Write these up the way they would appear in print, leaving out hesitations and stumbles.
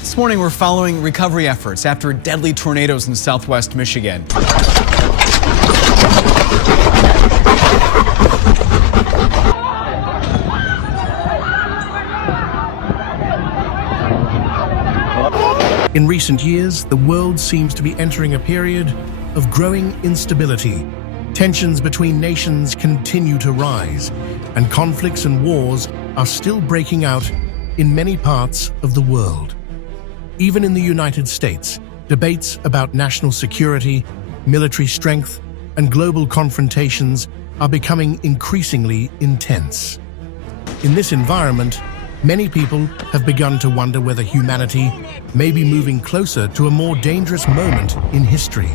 This morning, we're following recovery efforts after deadly tornadoes in southwest Michigan. In recent years, the world seems to be entering a period of growing instability. Tensions between nations continue to rise, and conflicts and wars are still breaking out in many parts of the world. Even in the United States, debates about national security, military strength, and global confrontations are becoming increasingly intense. In this environment, many people have begun to wonder whether humanity may be moving closer to a more dangerous moment in history.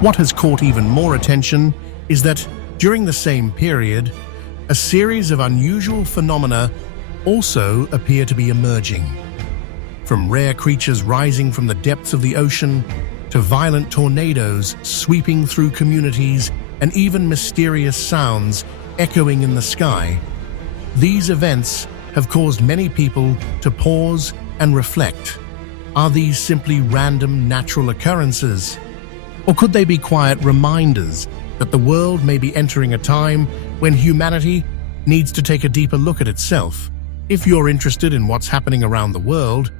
What has caught even more attention is that, during the same period, a series of unusual phenomena also appear to be emerging. From rare creatures rising from the depths of the ocean, to violent tornadoes sweeping through communities, and even mysterious sounds echoing in the sky, these events have caused many people to pause and reflect. Are these simply random natural occurrences? Or could they be quiet reminders that the world may be entering a time when humanity needs to take a deeper look at itself? If you're interested in what's happening around the world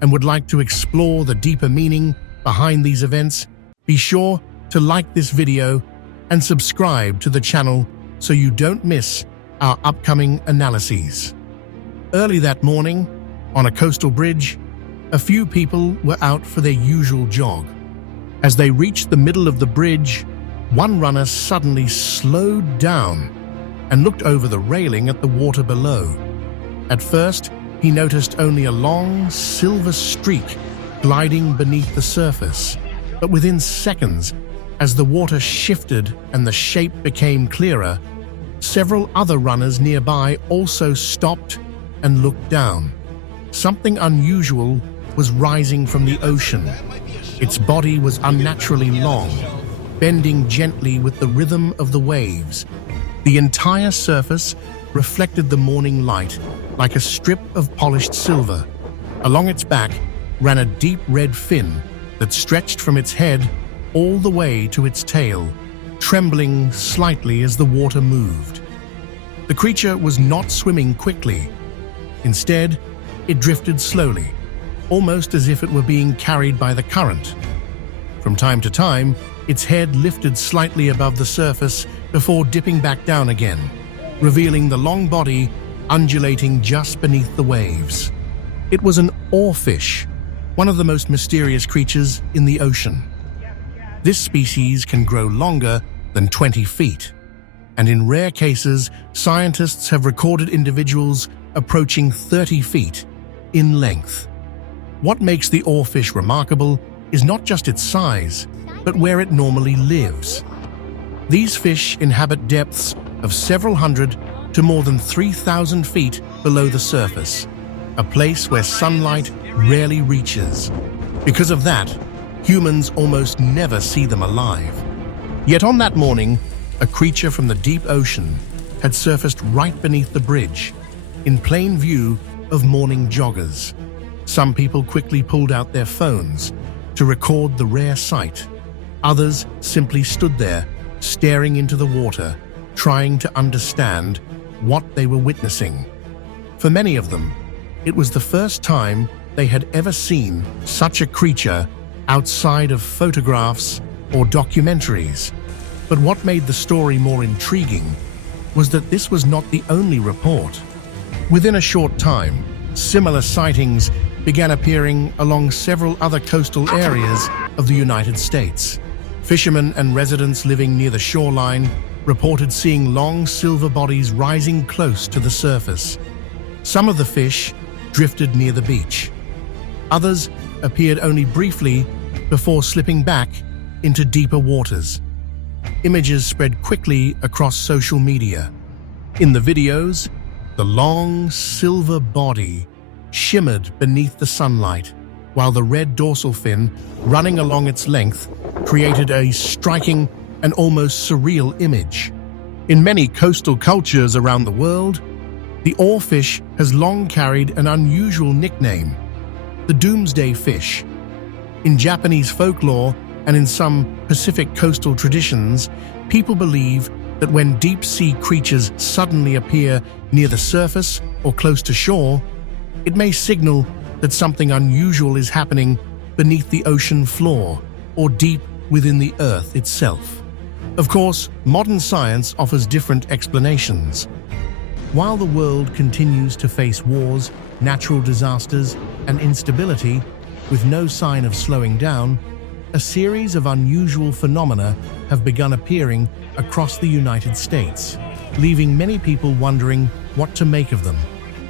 and would like to explore the deeper meaning behind these events, be sure to like this video and subscribe to the channel so you don't miss our upcoming analyses. Early that morning, on a coastal bridge, a few people were out for their usual jog. As they reached the middle of the bridge, one runner suddenly slowed down and looked over the railing at the water below. At first, he noticed only a long, silver streak gliding beneath the surface. But within seconds, as the water shifted and the shape became clearer, several other runners nearby also stopped and looked down. Something unusual was rising from the ocean. Its body was unnaturally long, bending gently with the rhythm of the waves. The entire surface reflected the morning light like a strip of polished silver. Along its back ran a deep red fin that stretched from its head all the way to its tail, trembling slightly as the water moved. The creature was not swimming quickly. Instead, it drifted slowly, almost as if it were being carried by the current. From time to time, its head lifted slightly above the surface before dipping back down again, revealing the long body undulating just beneath the waves. It was an oarfish, one of the most mysterious creatures in the ocean. This species can grow longer than 20 feet, and in rare cases, scientists have recorded individuals approaching 30 feet in length. What makes the oarfish remarkable is not just its size, but where it normally lives. These fish inhabit depths of several hundred to more than 3,000 feet below the surface, a place where sunlight rarely reaches. Because of that, humans almost never see them alive. Yet on that morning, a creature from the deep ocean had surfaced right beneath the bridge, in plain view of morning joggers. Some people quickly pulled out their phones to record the rare sight. Others simply stood there, staring into the water, trying to understand what they were witnessing. For many of them, it was the first time they had ever seen such a creature outside of photographs or documentaries. But what made the story more intriguing was that this was not the only report. Within a short time, similar sightings began appearing along several other coastal areas of the United States. Fishermen and residents living near the shoreline reported seeing long silver bodies rising close to the surface. Some of the fish drifted near the beach. Others appeared only briefly before slipping back into deeper waters. Images spread quickly across social media. In the videos, the long silver body shimmered beneath the sunlight, while the red dorsal fin running along its length created a striking and almost surreal image. In many coastal cultures around the world, the oarfish has long carried an unusual nickname, the doomsday fish. In Japanese folklore and in some Pacific coastal traditions, people believe that when deep-sea creatures suddenly appear near the surface or close to shore, it may signal that something unusual is happening beneath the ocean floor or deep within the earth itself. Of course, modern science offers different explanations. While the world continues to face wars, natural disasters, and instability, with no sign of slowing down, a series of unusual phenomena have begun appearing across the United States, leaving many people wondering what to make of them.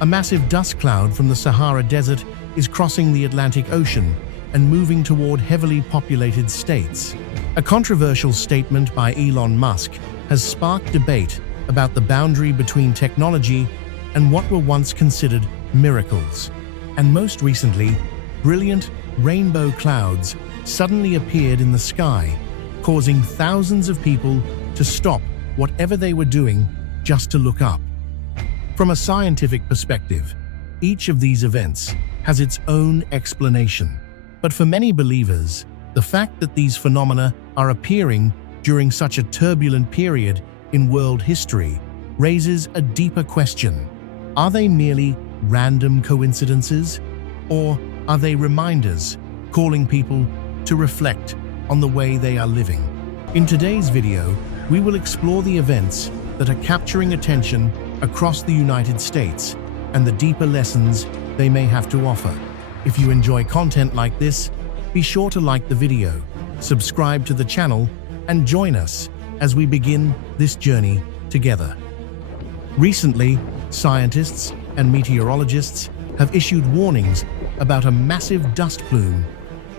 A massive dust cloud from the Sahara Desert is crossing the Atlantic Ocean and moving toward heavily populated states. A controversial statement by Elon Musk has sparked debate about the boundary between technology and what were once considered miracles. And most recently, brilliant rainbow clouds suddenly appeared in the sky, causing thousands of people to stop whatever they were doing just to look up. From a scientific perspective, each of these events has its own explanation. But for many believers, the fact that these phenomena are appearing during such a turbulent period in world history raises a deeper question. Are they merely random coincidences, or are they reminders calling people to reflect on the way they are living? In today's video, we will explore the events that are capturing attention across the United States and the deeper lessons they may have to offer. If you enjoy content like this, be sure to like the video, subscribe to the channel, and join us as we begin this journey together. Recently, scientists and meteorologists have issued warnings about a massive dust plume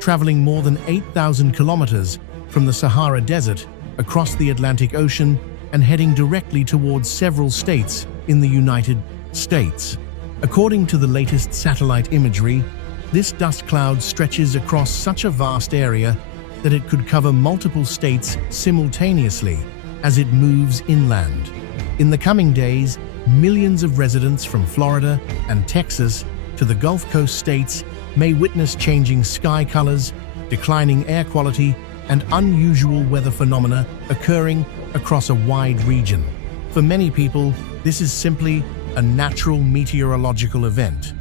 traveling more than 8,000 kilometers from the Sahara Desert across the Atlantic Ocean and heading directly towards several states in the United States. According to the latest satellite imagery, this dust cloud stretches across such a vast area that it could cover multiple states simultaneously as it moves inland. In the coming days, millions of residents from Florida and Texas to the Gulf Coast states may witness changing sky colors, declining air quality, and unusual weather phenomena occurring across a wide region. For many people, this is simply a natural meteorological event.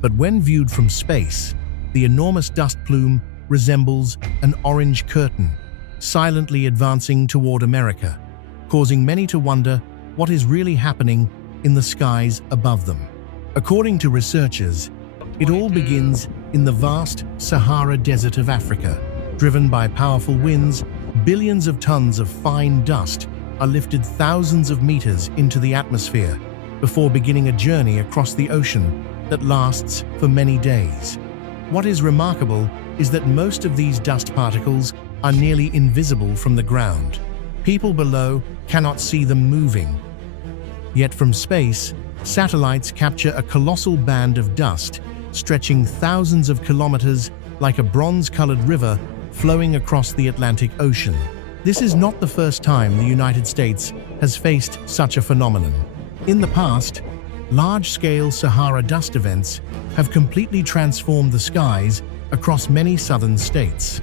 But when viewed from space, the enormous dust plume resembles an orange curtain, silently advancing toward America, causing many to wonder what is really happening in the skies above them. According to researchers, it all begins in the vast Sahara Desert of Africa. Driven by powerful winds, billions of tons of fine dust are lifted thousands of meters into the atmosphere before beginning a journey across the ocean that lasts for many days. What is remarkable is that most of these dust particles are nearly invisible from the ground. People below cannot see them moving. Yet from space, satellites capture a colossal band of dust stretching thousands of kilometers like a bronze-colored river flowing across the Atlantic Ocean. This is not the first time the United States has faced such a phenomenon. In the past, large-scale Sahara dust events have completely transformed the skies across many southern states.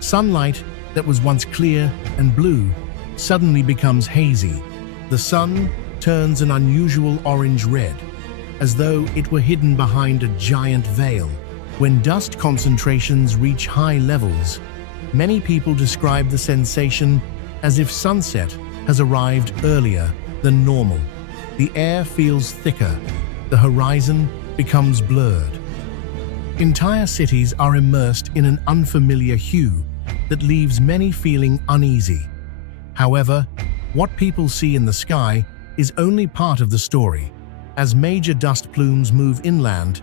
Sunlight that was once clear and blue suddenly becomes hazy. The sun turns an unusual orange-red, as though it were hidden behind a giant veil. When dust concentrations reach high levels, many people describe the sensation as if sunset has arrived earlier than normal. The air feels thicker, the horizon becomes blurred. Entire cities are immersed in an unfamiliar hue that leaves many feeling uneasy. However, what people see in the sky is only part of the story. As major dust plumes move inland,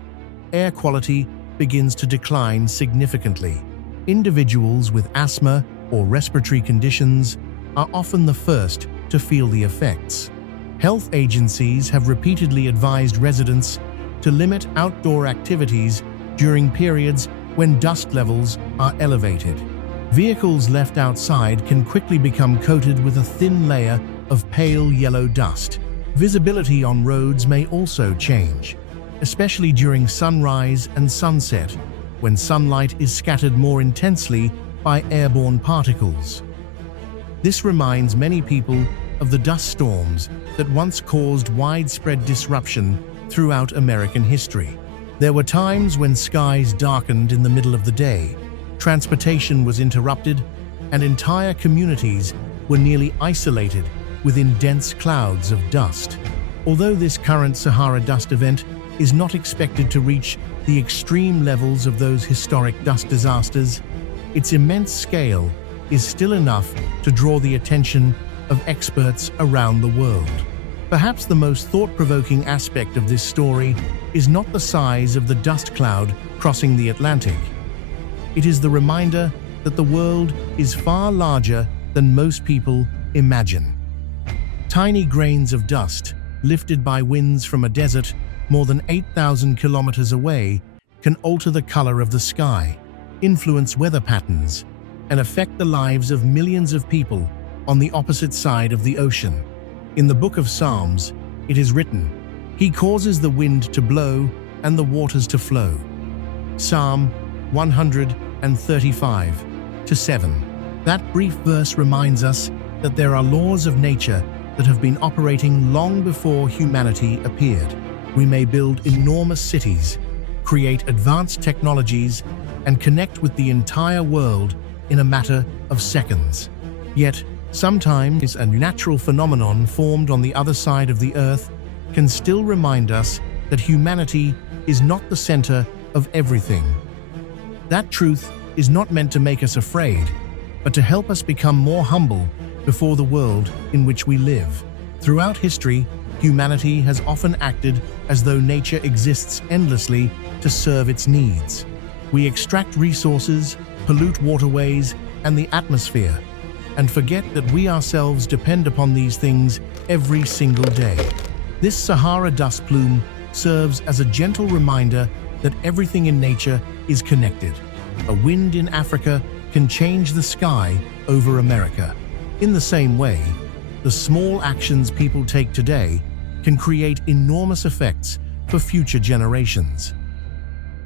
air quality begins to decline significantly. Individuals with asthma or respiratory conditions are often the first to feel the effects. Health agencies have repeatedly advised residents to limit outdoor activities during periods when dust levels are elevated. Vehicles left outside can quickly become coated with a thin layer of pale yellow dust. Visibility on roads may also change, especially during sunrise and sunset, when sunlight is scattered more intensely by airborne particles. This reminds many people of the dust storms that once caused widespread disruption throughout American history. There were times when skies darkened in the middle of the day, transportation was interrupted, and entire communities were nearly isolated within dense clouds of dust. Although this current Sahara dust event is not expected to reach the extreme levels of those historic dust disasters, its immense scale is still enough to draw the attention of experts around the world. Perhaps the most thought-provoking aspect of this story is not the size of the dust cloud crossing the Atlantic. It is the reminder that the world is far larger than most people imagine. Tiny grains of dust, lifted by winds from a desert more than 8,000 kilometers away, can alter the color of the sky, influence weather patterns, and affect the lives of millions of people on the opposite side of the ocean. In the Book of Psalms, it is written, "He causes the wind to blow and the waters to flow." Psalm 135:7. That brief verse reminds us that there are laws of nature that have been operating long before humanity appeared. We may build enormous cities, create advanced technologies, and connect with the entire world in a matter of seconds. Yet, sometimes a natural phenomenon formed on the other side of the Earth can still remind us that humanity is not the center of everything. That truth is not meant to make us afraid, but to help us become more humble before the world in which we live. Throughout history, humanity has often acted as though nature exists endlessly to serve its needs. We extract resources, pollute waterways and the atmosphere, and forget that we ourselves depend upon these things every single day. This Sahara dust plume serves as a gentle reminder that everything in nature is connected. A wind in Africa can change the sky over America. In the same way, the small actions people take today can create enormous effects for future generations.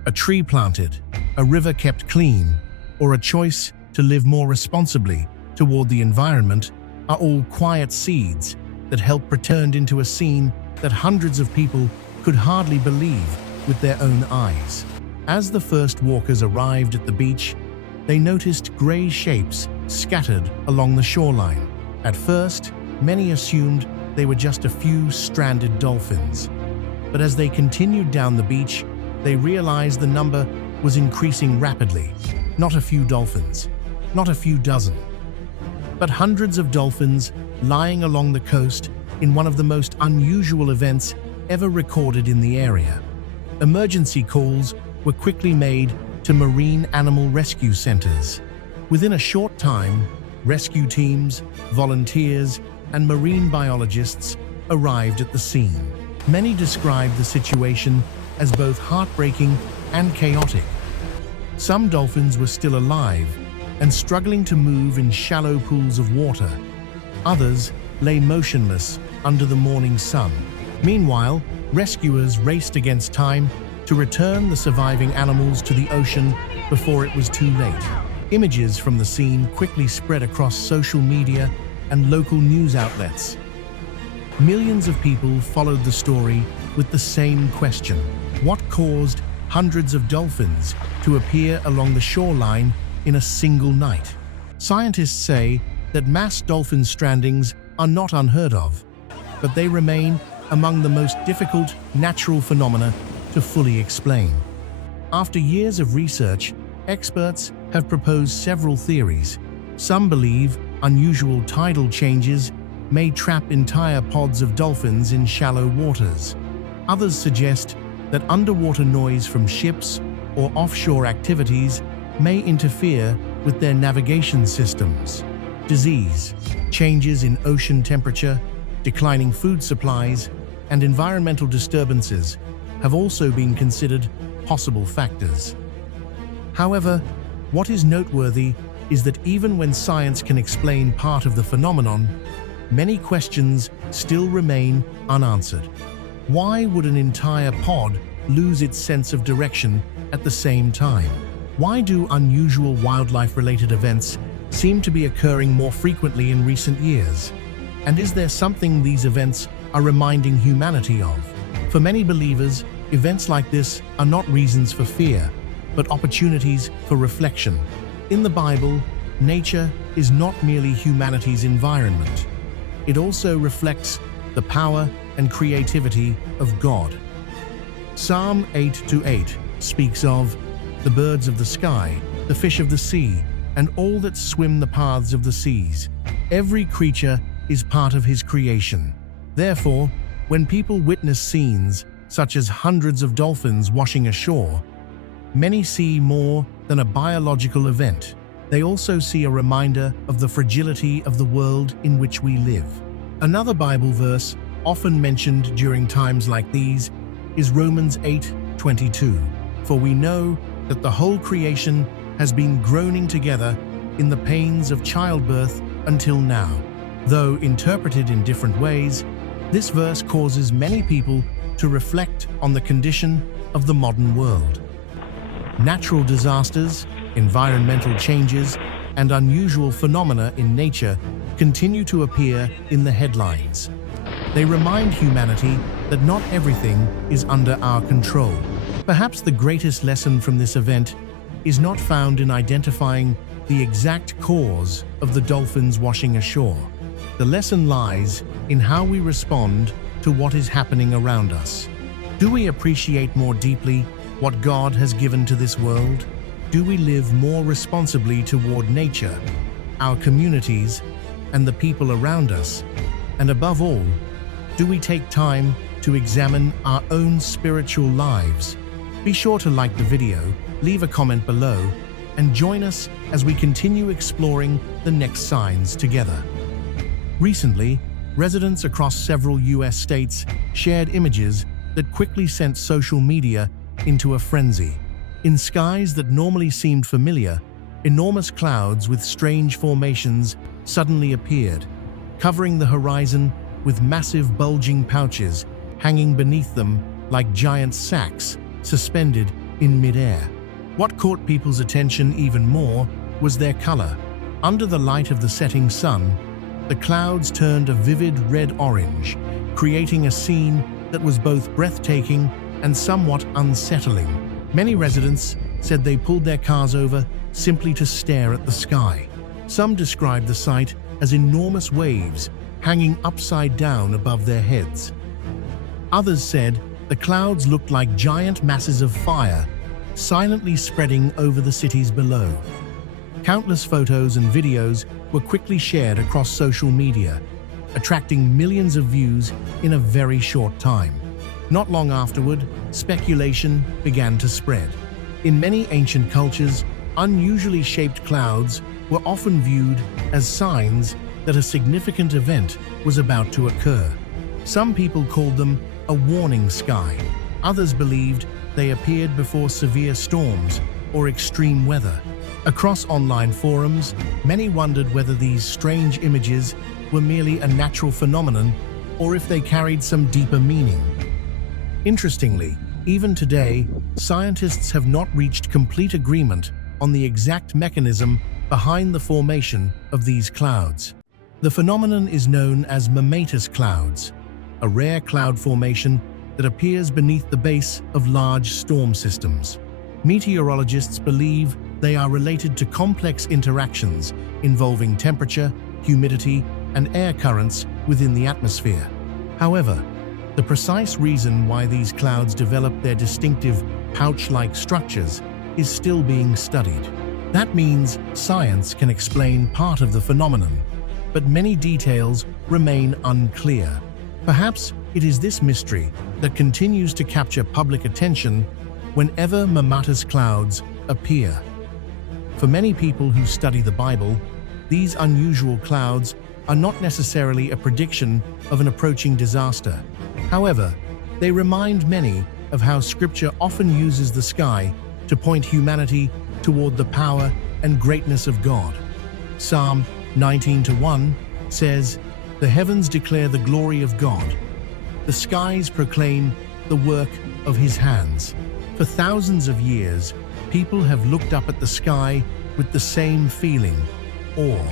A tree planted, a river kept clean, or a choice to live more responsibly toward the environment are all quiet seeds that help turned into a scene that hundreds of people could hardly believe with their own eyes. As the first walkers arrived at the beach, they noticed gray shapes scattered along the shoreline. At first, many assumed they were just a few stranded dolphins. But as they continued down the beach, they realized the number was increasing rapidly. Not a few dolphins, not a few dozen, but hundreds of dolphins lying along the coast in one of the most unusual events ever recorded in the area. Emergency calls were quickly made to marine animal rescue centers. Within a short time, rescue teams, volunteers, and marine biologists arrived at the scene. Many described the situation as both heartbreaking and chaotic. Some dolphins were still alive and struggling to move in shallow pools of water. Others lay motionless under the morning sun. Meanwhile, rescuers raced against time to return the surviving animals to the ocean before it was too late. Images from the scene quickly spread across social media and local news outlets. Millions of people followed the story with the same question: what caused hundreds of dolphins to appear along the shoreline in a single night? Scientists say that mass dolphin strandings are not unheard of, but they remain among the most difficult natural phenomena to fully explain. After years of research, experts have proposed several theories. Some believe unusual tidal changes may trap entire pods of dolphins in shallow waters. Others suggest that underwater noise from ships or offshore activities may interfere with their navigation systems. Disease, changes in ocean temperature, declining food supplies, and environmental disturbances have also been considered possible factors. However, what is noteworthy is that even when science can explain part of the phenomenon, many questions still remain unanswered. Why would an entire pod lose its sense of direction at the same time? Why do unusual wildlife-related events seem to be occurring more frequently in recent years? And is there something these events are reminding humanity of? For many believers, events like this are not reasons for fear, but opportunities for reflection. In the Bible, nature is not merely humanity's environment. It also reflects the power and creativity of God. Psalm 8:8 speaks of the birds of the sky, the fish of the sea, and all that swim the paths of the seas. Every creature is part of his creation. Therefore, when people witness scenes such as hundreds of dolphins washing ashore, many see more than a biological event. They also see a reminder of the fragility of the world in which we live. Another Bible verse often mentioned during times like these is Romans 8:22. For we know that the whole creation has been groaning together in the pains of childbirth until now. Though interpreted in different ways, this verse causes many people to reflect on the condition of the modern world. Natural disasters, environmental changes, and unusual phenomena in nature continue to appear in the headlines. They remind humanity that not everything is under our control. Perhaps the greatest lesson from this event is not found in identifying the exact cause of the dolphins washing ashore. The lesson lies in how we respond to what is happening around us. Do we appreciate more deeply what God has given to this world? Do we live more responsibly toward nature, our communities, and the people around us? And above all, do we take time to examine our own spiritual lives? Be sure to like the video, leave a comment below, and join us as we continue exploring the next signs together. Recently, residents across several US states shared images that quickly sent social media into a frenzy. In skies that normally seemed familiar, enormous clouds with strange formations suddenly appeared, covering the horizon with massive bulging pouches hanging beneath them like giant sacks suspended in mid-air. What caught people's attention even more was their color. Under the light of the setting sun, the clouds turned a vivid red-orange, creating a scene that was both breathtaking and somewhat unsettling. Many residents said they pulled their cars over simply to stare at the sky. Some described the sight as enormous waves hanging upside down above their heads. Others said the clouds looked like giant masses of fire, silently spreading over the cities below. Countless photos and videos were quickly shared across social media, attracting millions of views in a very short time. Not long afterward, speculation began to spread. In many ancient cultures, unusually shaped clouds were often viewed as signs that a significant event was about to occur. Some people called them a warning sky. Others believed they appeared before severe storms or extreme weather. Across online forums, many wondered whether these strange images were merely a natural phenomenon or if they carried some deeper meaning. Interestingly, even today, scientists have not reached complete agreement on the exact mechanism behind the formation of these clouds. The phenomenon is known as mammatus clouds, a rare cloud formation that appears beneath the base of large storm systems. Meteorologists believe they are related to complex interactions involving temperature, humidity, and air currents within the atmosphere. However, the precise reason why these clouds develop their distinctive pouch-like structures is still being studied. That means science can explain part of the phenomenon, but many details remain unclear. Perhaps it is this mystery that continues to capture public attention whenever mammatus clouds appear. For many people who study the Bible, these unusual clouds are not necessarily a prediction of an approaching disaster. However, they remind many of how Scripture often uses the sky to point humanity toward the power and greatness of God. Psalm 19:1 says, "The heavens declare the glory of God. The skies proclaim the work of his hands. For thousands of years, people have looked up at the sky with the same feeling, awe.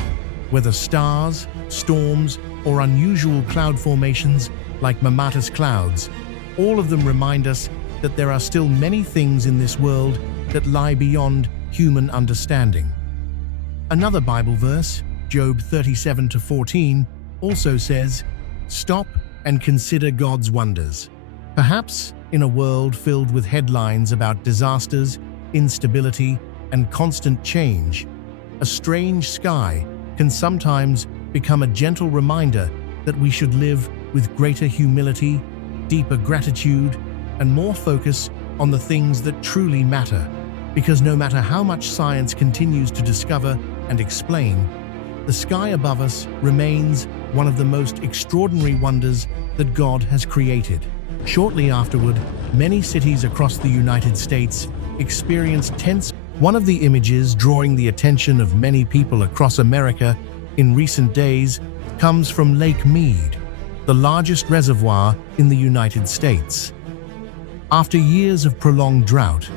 Whether stars, storms, or unusual cloud formations like mammatus clouds, all of them remind us that there are still many things in this world that lie beyond human understanding. Another Bible verse, Job 37-14, also says, "Stop and consider God's wonders." Perhaps in a world filled with headlines about disasters, instability, and constant change, a strange sky can sometimes become a gentle reminder that we should live with greater humility, deeper gratitude, and more focus on the things that truly matter. Because no matter how much science continues to discover and explain, the sky above us remains one of the most extraordinary wonders that God has created. Shortly afterward, many cities across the United States experienced tense. One of the images drawing the attention of many people across America in recent days comes from Lake Mead, the largest reservoir in the United States. After years of prolonged drought,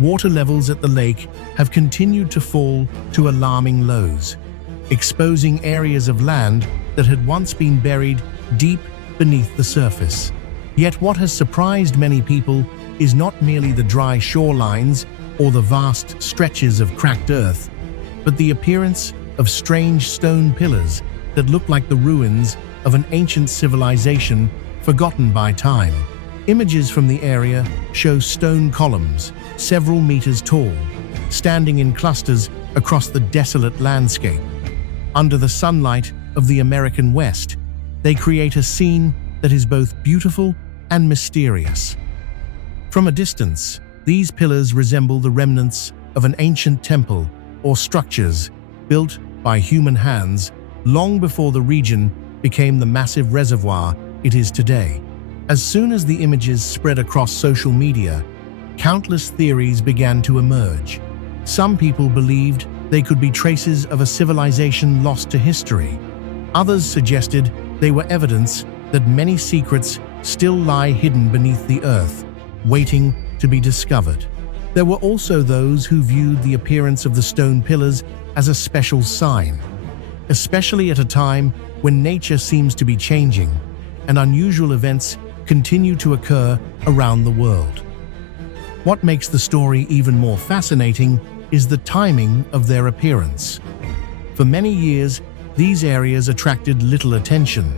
water levels at the lake have continued to fall to alarming lows, exposing areas of land that had once been buried deep beneath the surface. Yet what has surprised many people is not merely the dry shorelines or the vast stretches of cracked earth, but the appearance of strange stone pillars that look like the ruins of an ancient civilization forgotten by time. Images from the area show stone columns, several meters tall, standing in clusters across the desolate landscape. Under the sunlight of the American West, they create a scene that is both beautiful and mysterious. From a distance, these pillars resemble the remnants of an ancient temple or structures built by human hands long before the region became the massive reservoir it is today. As soon as the images spread across social media, countless theories began to emerge. Some people believed they could be traces of a civilization lost to history. Others suggested they were evidence that many secrets still lie hidden beneath the earth, waiting to be discovered. There were also those who viewed the appearance of the stone pillars as a special sign, especially at a time when nature seems to be changing and unusual events continue to occur around the world. What makes the story even more fascinating is the timing of their appearance. For many years, these areas attracted little attention,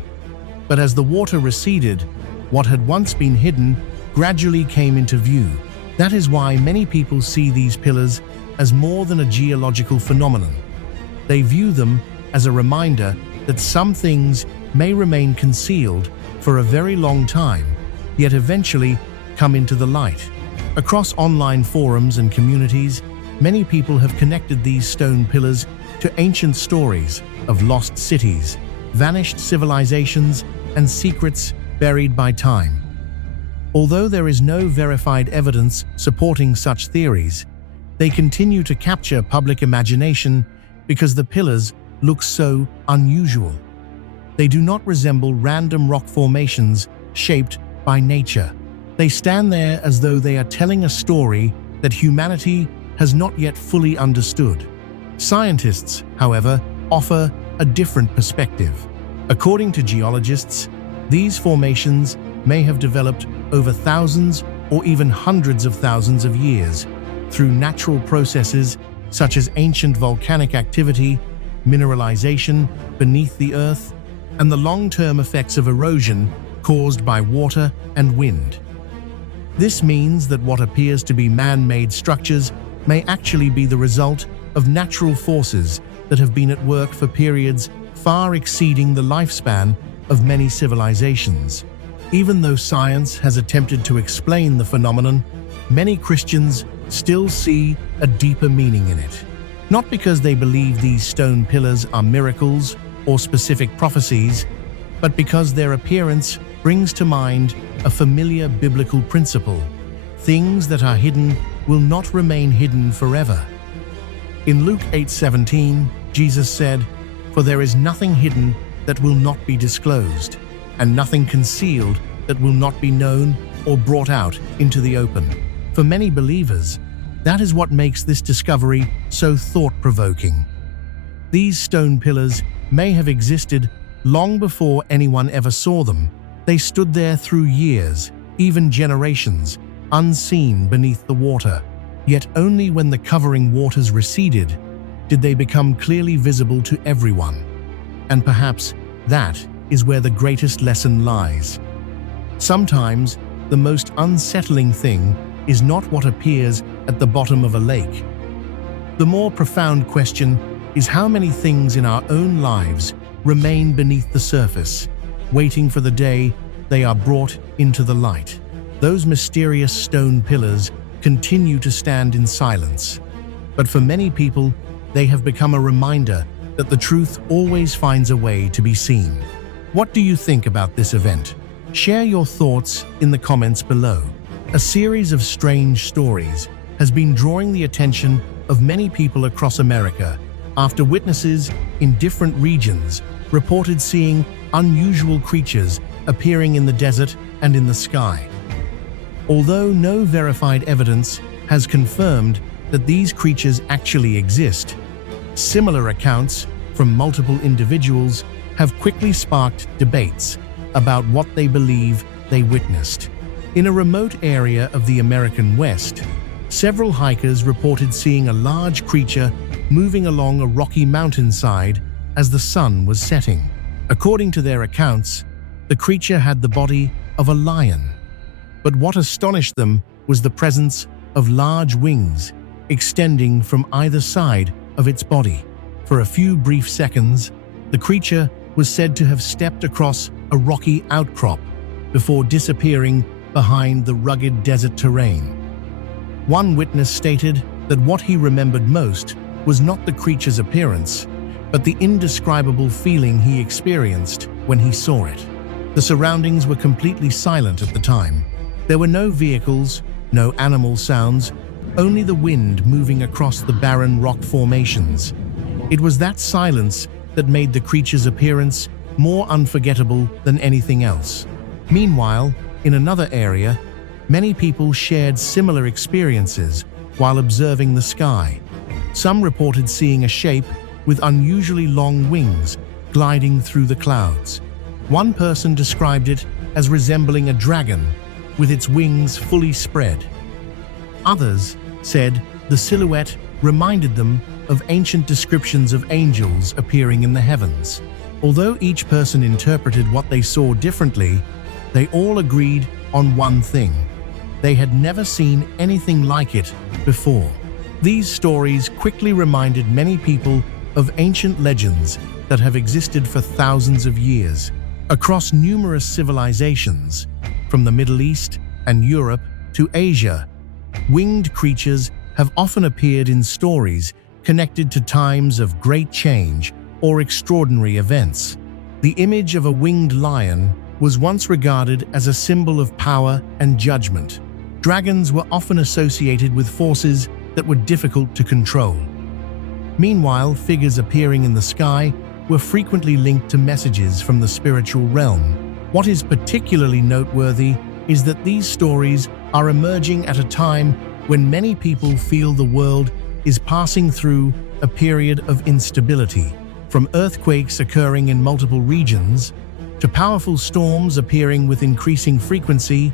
but as the water receded, what had once been hidden gradually came into view. That is why many people see these pillars as more than a geological phenomenon. They view them as a reminder that some things may remain concealed for a very long time, yet eventually come into the light. Across online forums and communities, many people have connected these stone pillars to ancient stories of lost cities, vanished civilizations, and secrets buried by time. Although there is no verified evidence supporting such theories, they continue to capture public imagination because the pillars look so unusual. They do not resemble random rock formations shaped by nature. They stand there as though they are telling a story that humanity has not yet fully understood. Scientists, however, offer a different perspective. According to geologists, these formations may have developed over thousands or even hundreds of thousands of years through natural processes such as ancient volcanic activity, mineralization beneath the earth, and the long-term effects of erosion caused by water and wind. This means that what appears to be man-made structures may actually be the result of natural forces that have been at work for periods far exceeding the lifespan of many civilizations. Even though science has attempted to explain the phenomenon, many Christians still see a deeper meaning in it. Not because they believe these stone pillars are miracles or specific prophecies, but because their appearance brings to mind a familiar biblical principle: things that are hidden will not remain hidden forever. In Luke 8:17, Jesus said, "For there is nothing hidden that will not be disclosed, and nothing concealed that will not be known or brought out into the open. For many believers, that is what makes this discovery so thought-provoking. These stone pillars may have existed long before anyone ever saw them. They stood there through years, even generations, unseen beneath the water. Yet only when the covering waters receded did they become clearly visible to everyone. And perhaps that is where the greatest lesson lies. Sometimes, the most unsettling thing is not what appears at the bottom of a lake. The more profound question is how many things in our own lives remain beneath the surface, waiting for the day they are brought into the light. Those mysterious stone pillars continue to stand in silence, but for many people, they have become a reminder that the truth always finds a way to be seen. What do you think about this event? Share your thoughts in the comments below. A series of strange stories has been drawing the attention of many people across America after witnesses in different regions reported seeing unusual creatures appearing in the desert and in the sky. Although no verified evidence has confirmed that these creatures actually exist, similar accounts from multiple individuals have quickly sparked debates about what they believe they witnessed. In a remote area of the American West, several hikers reported seeing a large creature moving along a rocky mountainside as the sun was setting. According to their accounts, the creature had the body of a lion. But what astonished them was the presence of large wings extending from either side of its body. For a few brief seconds, the creature was said to have stepped across a rocky outcrop before disappearing behind the rugged desert terrain. One witness stated that what he remembered most was not the creature's appearance, but the indescribable feeling he experienced when he saw it. The surroundings were completely silent at the time. There were no vehicles, no animal sounds, only the wind moving across the barren rock formations. It was that silence that made the creature's appearance more unforgettable than anything else. Meanwhile, in another area, many people shared similar experiences while observing the sky. Some reported seeing a shape with unusually long wings gliding through the clouds. One person described it as resembling a dragon with its wings fully spread. Others said the silhouette reminded them of ancient descriptions of angels appearing in the heavens. Although each person interpreted what they saw differently, they all agreed on one thing: they had never seen anything like it before. These stories quickly reminded many people of ancient legends that have existed for thousands of years. Across numerous civilizations, from the Middle East and Europe to Asia, winged creatures have often appeared in stories connected to times of great change or extraordinary events. The image of a winged lion was once regarded as a symbol of power and judgment. Dragons were often associated with forces that were difficult to control. Meanwhile, figures appearing in the sky were frequently linked to messages from the spiritual realm. What is particularly noteworthy is that these stories are emerging at a time when many people feel the world is passing through a period of instability. From earthquakes occurring in multiple regions, to powerful storms appearing with increasing frequency,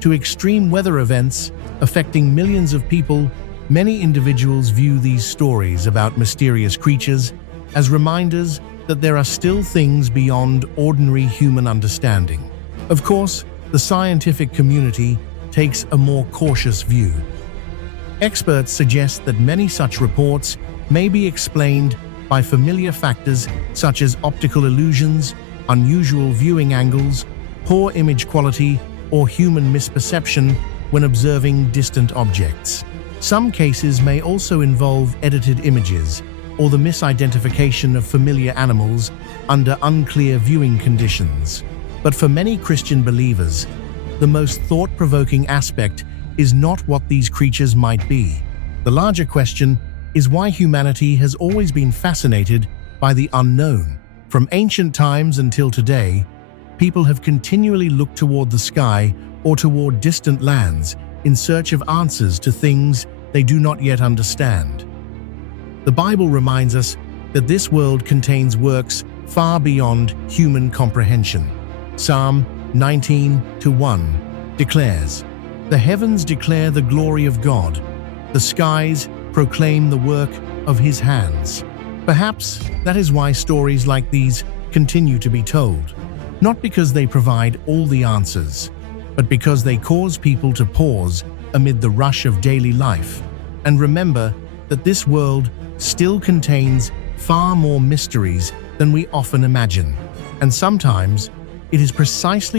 to extreme weather events affecting millions of people, many individuals view these stories about mysterious creatures as reminders that there are still things beyond ordinary human understanding. Of course, the scientific community takes a more cautious view. Experts suggest that many such reports may be explained by familiar factors such as optical illusions, unusual viewing angles, poor image quality, or human misperception when observing distant objects. Some cases may also involve edited images or the misidentification of familiar animals under unclear viewing conditions. But for many Christian believers, the most thought-provoking aspect is not what these creatures might be. The larger question is why humanity has always been fascinated by the unknown. From ancient times until today, people have continually looked toward the sky or toward distant lands in search of answers to things they do not yet understand. The Bible reminds us that this world contains works far beyond human comprehension. Psalm 19:1 declares, "The heavens declare the glory of God. The skies proclaim the work of His hands." Perhaps that is why stories like these continue to be told, not because they provide all the answers, but because they cause people to pause amid the rush of daily life and remember that this world still contains far more mysteries than we often imagine. And sometimes it is precisely